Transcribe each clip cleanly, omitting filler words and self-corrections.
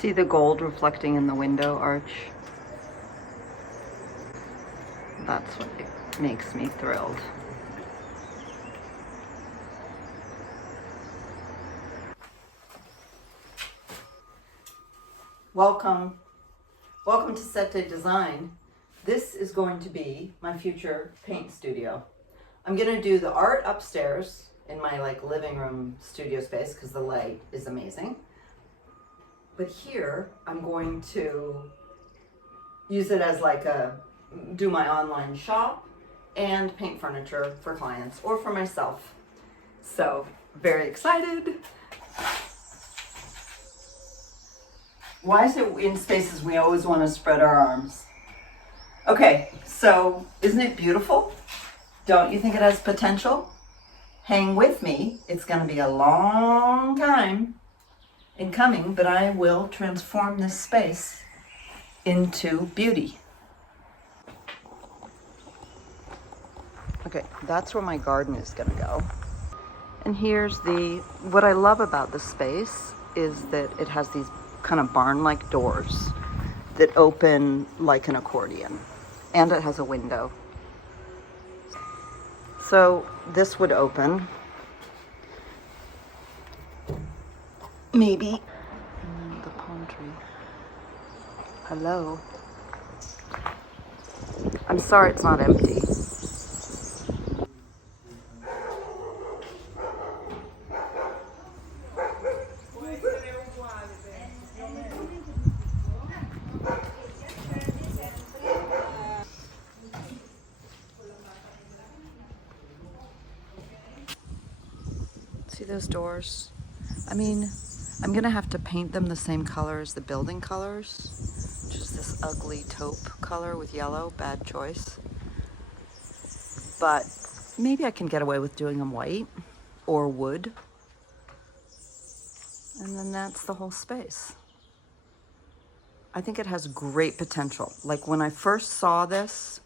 See the gold reflecting in the window arch? That's what makes me thrilled. Welcome to Sette Design. This is going to be my future paint studio. I'm gonna do the art upstairs in my living room studio space because the light is amazing. But here I'm going to use it as do my online shop and paint furniture for clients or for myself. So very excited. Why is it in spaces we always want to spread our arms? Okay, so isn't it beautiful? Don't you think it has potential? Hang with me. It's going to be a long time in coming, but I will transform this space into beauty. Okay, that's where my garden is going to go. And here's what I love about the space is that it has these kind of barn-like doors that open like an accordion, and it has a window. So this would open, maybe, and then the palm tree. Hello. I'm sorry it's not empty. See those doors? I mean, I'm gonna have to paint them the same color as the building colors, which is this ugly taupe color with yellow, bad choice. But maybe I can get away with doing them white or wood. And then that's the whole space. I think it has great potential. Like when I first saw this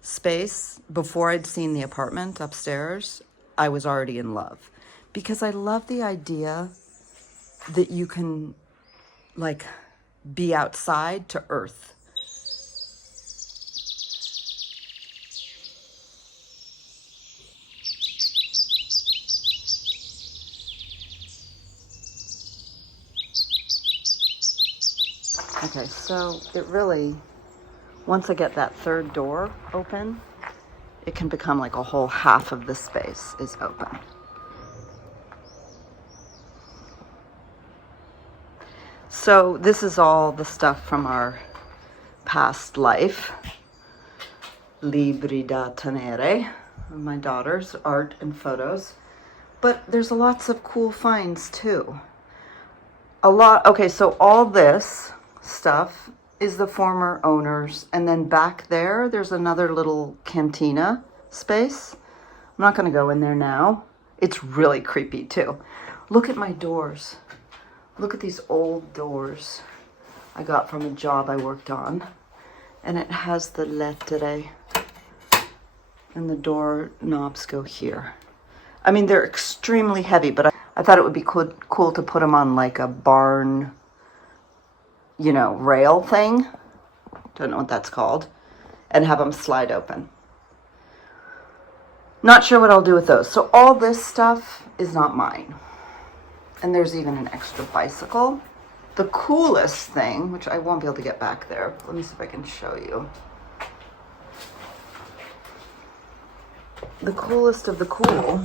space, before I'd seen the apartment upstairs, I was already in love. Because I love the idea that you can be outside to earth. Okay, so it really, once I get that third door open, it can become like a whole half of the space is open. So this is all the stuff from our past life. Libri da tenere, my daughter's art and photos. But there's lots of cool finds too. Okay, so all this stuff is the former owners. And then back there's another little cantina space. I'm not gonna go in there now. It's really creepy too. Look at my doors. Look at these old doors I got from a job I worked on. And it has the lettere. And the door knobs go here. I mean, they're extremely heavy, but I thought it would be cool to put them on like a barn, rail thing. Don't know what that's called. And have them slide open. Not sure what I'll do with those. So all this stuff is not mine. And there's even an extra bicycle. The coolest thing, which I won't be able to get back there. Let me see if I can show you. The coolest of the cool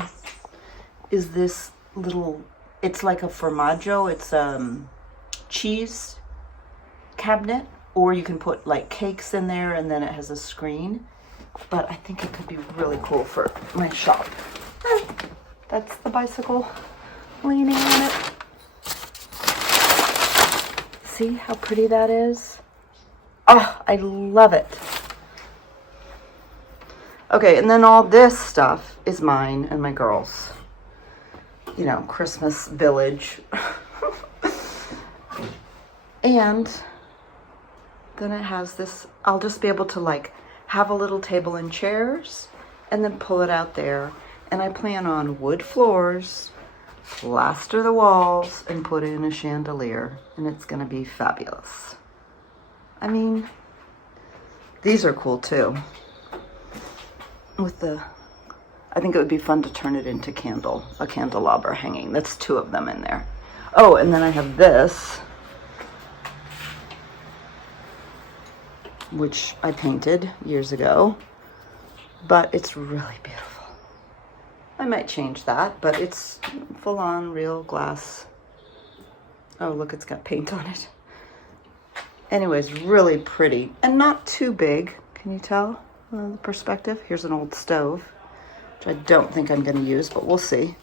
is this little, it's like a formaggio. It's cheese cabinet. Or you can put cakes in there and then it has a screen. But I think it could be really cool for my shop. That's the bicycle. Leaning on it. See how pretty that is? Oh, I love it. Okay, and then all this stuff is mine and my girls. Christmas village. And then it has this, I'll just be able to have a little table and chairs and then pull it out there. And I plan on wood floors, plaster the walls, and put in a chandelier, and it's gonna be fabulous. I mean, these are cool too. With the, I think it would be fun to turn it into a candelabra hanging. That's 2 of them in there. Oh, and then I have this, which I painted years ago, but it's really beautiful. I might change that, but it's full on real glass. Oh, look, it's got paint on it. Anyways, really pretty and not too big. Can you tell the perspective? Here's an old stove, which I don't think I'm going to use, but we'll see.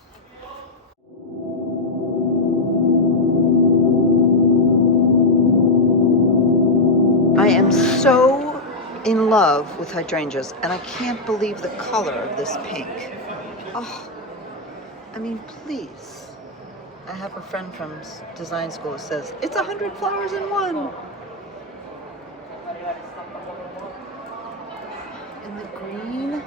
I am so in love with hydrangeas, and I can't believe the color of this pink. Oh, I mean, please. I have a friend from design school who says, it's 100 flowers in one. And the green